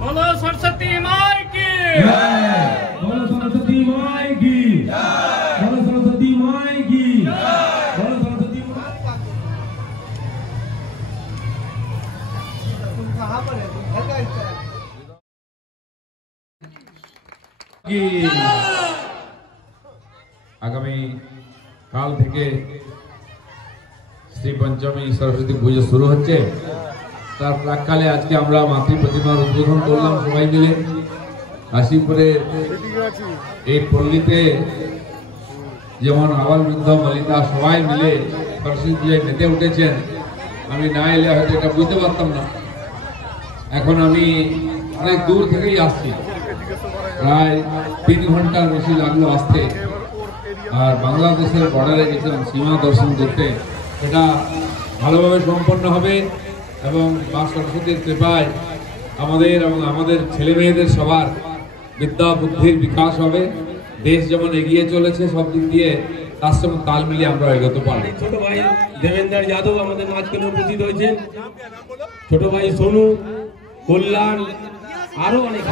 बोलो सरस्वती माई की, बोलो सरस्वती माई की, बोलो सरस्वती माई की, बोलो सरस्वती माई की। आगामी काल থেকে শ্রী পঞ্চমী সরস্বতী পুজো শুরু হচ্ছে। তার প্রাককালে আজকে আমরা মাতৃ প্রতিমার উদ্বোধন করলাম সবাই মিলে। কাশীপুরে এই পল্লীতে যেমন আবাল বৃদ্ধ বনিতা সবাই মিলে সরস্বতী পূজায় মেতে উঠেছেন। আমি না এলে হয়তো এটা বুঝতে পারতাম না। এখন আমি অনেক দূর থেকেই আসছি, প্রায় 3 ঘন্টার বেশি লাগলো আসতে। আর বাংলাদেশের বর্ডারে গেছিলাম সীমা দর্শন করতে। এটা ভালোভাবে সম্পন্ন হবে এবং মা সরস্বতীর কৃপায় আমাদের এবং আমাদের ছেলে মেয়েদের সবার বিদ্যা বুদ্ধির বিকাশ হবে। দেশ যেমন এগিয়ে চলেছে সব দিক দিয়ে, তার সঙ্গে তাল মিলিয়ে আমরা এগোতে পারব। ছোট ভাই দেবেন্দ্র যাদব আমাদের মাঝখানে উপস্থিত হয়েছেন, ছোট ভাই সোনু, কল্যাণ, আরো অনেক।